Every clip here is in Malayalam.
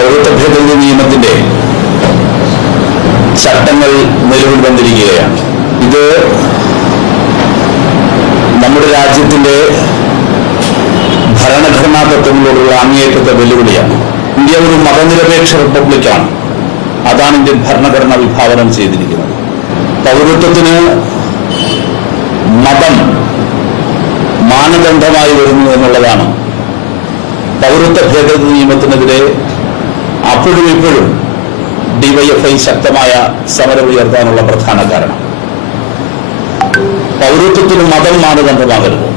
പൗരത്വ ഭേദഗതി നിയമത്തിന്റെ ചട്ടങ്ങൾ നിലവിൽ വന്നിരിക്കുകയാണ്. ഇത് നമ്മുടെ രാജ്യത്തിന്റെ ഭരണഘടനാ തത്വങ്ങളോടുള്ള അങ്ങേയറ്റത്തെ വെല്ലുവിളിയാണ്. ഇന്ത്യ ഒരു മതനിരപേക്ഷ റിപ്പബ്ലിക്കാണ്. അതാണ് ഇന്ത്യൻ ഭരണഘടന വിഭാവനം ചെയ്തിരിക്കുന്നത്. പൗരത്വത്തിന് മതം മാനദണ്ഡമായി വരുന്നു എന്നുള്ളതാണ് പൗരത്വ ഭേദഗതി നിയമത്തിനെതിരെ അപ്പോഴും ഇപ്പോഴും ഡിവൈഎഫ്ഐ ശക്തമായ സമരം ഉയർത്താനുള്ള പ്രധാന കാരണം. പൗരത്വത്തിന് മതം മാനദണ്ഡമാകരുത്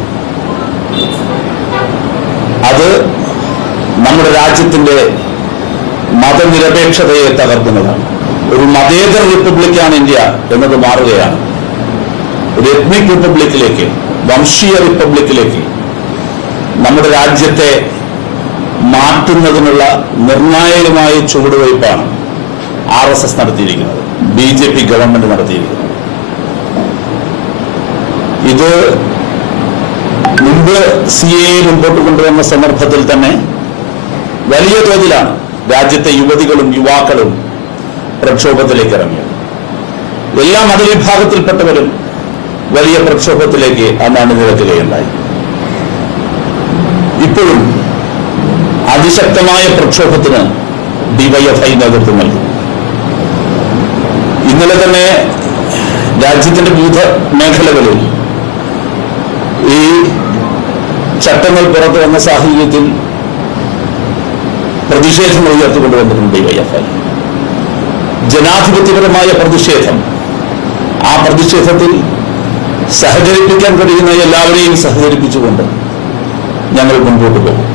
അത് നമ്മുടെ രാജ്യത്തിന്റെ മതനിരപേക്ഷതയെ തകർക്കുന്നതാണ്. ഒരു മതേതര റിപ്പബ്ലിക്കാണ് ഇന്ത്യ എന്നത് മാറുകയാണ്. ഒരു എത്നിക് റിപ്പബ്ലിക്കിലേക്ക് വംശീയ റിപ്പബ്ലിക്കിലേക്ക് നമ്മുടെ രാജ്യത്തെ മാറ്റുന്നതിനുള്ള നിർണായകമായ ചുവടുവയ്പ്പാണ് ആർ എസ് എസ് നടത്തിയിരിക്കുന്നത്. ബി ജെ പി ഗവൺമെന്റ് നടത്തിയിരിക്കുന്നത്. ഇത് മുമ്പ് സി എ മുമ്പോട്ട് കൊണ്ടുവന്ന സന്ദർഭത്തിൽ തന്നെ വലിയ തോതിലാണ് രാജ്യത്തെ യുവതികളും യുവാക്കളും പ്രക്ഷോഭത്തിലേക്ക് ഇറങ്ങിയത്. എല്ലാ മതവിഭാഗത്തിൽപ്പെട്ടവരും വലിയ പ്രക്ഷോഭത്തിലേക്ക് അന്ന് അണിനിരക്കുകയുണ്ടായി ഇപ്പോഴും അതിശക്തമായ പ്രക്ഷോഭത്തിന് ഡിവൈഎഫ്ഐ നേതൃത്വം നൽകി. ഇന്നലെ തന്നെ രാജ്യത്തിന്റെ വിവിധ മേഖലകളിൽ ഈ ചട്ടങ്ങൾ പുറത്തു വന്ന സാഹചര്യത്തിൽ പ്രതിഷേധം ഉയർത്തിക്കൊണ്ടുവന്നിട്ടുണ്ട് ഡിവൈഎഫ്ഐ ജനാധിപത്യപരമായ പ്രതിഷേധം. ആ പ്രതിഷേധത്തിൽ സഹകരിപ്പിക്കാൻ കഴിയുന്ന എല്ലാവരെയും സഹകരിപ്പിച്ചുകൊണ്ട് ഞങ്ങൾ മുൻപോട്ട് പോകും.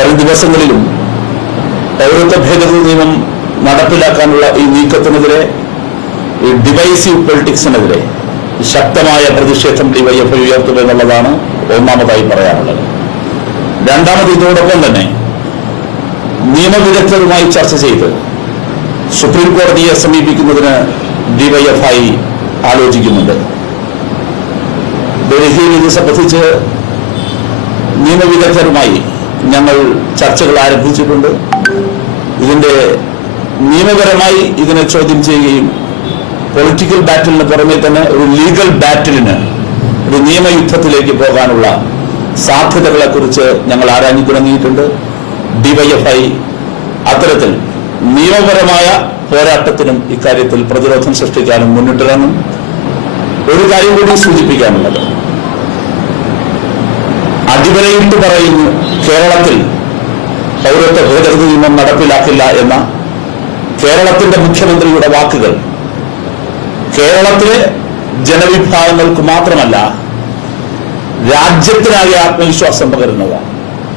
വരും ദിവസങ്ങളിലും പൗരത്വ ഭേദഗതി നിയമം നടപ്പിലാക്കാനുള്ള ഈ നീക്കത്തിനെതിരെ ഈ ഡിവൈസീവ് പൊളിറ്റിക്സിനെതിരെ ശക്തമായ പ്രതിഷേധം ഡിവൈഎഫ് ഉയർത്തുക എന്നുള്ളതാണ് ഒന്നാമതായി പറയാനുള്ളത്. രണ്ടാമത് ഇതോടൊപ്പം തന്നെ നിയമവിദഗ്ധരുമായി ചർച്ച ചെയ്ത് സുപ്രീം കോടതിയെ സമീപിക്കുന്നതിന് ഡിവൈഎഫ്ഐ ആലോചിക്കുന്നുണ്ട്. ഡൽഹിയിൽ ഇത് സംബന്ധിച്ച് നിയമവിദഗ്ധരുമായി ഞങ്ങൾ ചർച്ചകൾ ആരംഭിച്ചിട്ടുണ്ട്. ഇതിന്റെ നിയമപരമായി ഇതിനെ ചോദ്യം ചെയ്യുകയും പൊളിറ്റിക്കൽ ബാറ്റിലിന് പുറമെ തന്നെ ഒരു ലീഗൽ ബാറ്റിലിന് ഒരു നിയമയുദ്ധത്തിലേക്ക് പോകാനുള്ള സാധ്യതകളെ കുറിച്ച് ഞങ്ങൾ ആരാഞ്ഞു തുടങ്ങിയിട്ടുണ്ട്. ഡിവൈഎഫ്ഐ അത്തരത്തിൽ നിയമപരമായ പോരാട്ടത്തിനും ഇക്കാര്യത്തിൽ പ്രതിരോധം സൃഷ്ടിക്കാനും മുന്നിട്ടിറങ്ങും. ഒരു കാര്യം കൂടി സൂചിപ്പിക്കാനുള്ളത്. അടിവരയിട്ട് പറയുന്നു. കേരളത്തിൽ പൗരത്വ ഭേദഗതി നിയമം നടപ്പിലാക്കില്ല എന്ന കേരളത്തിന്റെ മുഖ്യമന്ത്രിയുടെ വാക്കുകൾ. കേരളത്തിലെ ജനവിഭാഗങ്ങൾക്ക് മാത്രമല്ല രാജ്യത്തിനാകെ ആത്മവിശ്വാസം പകരുന്നതാണ്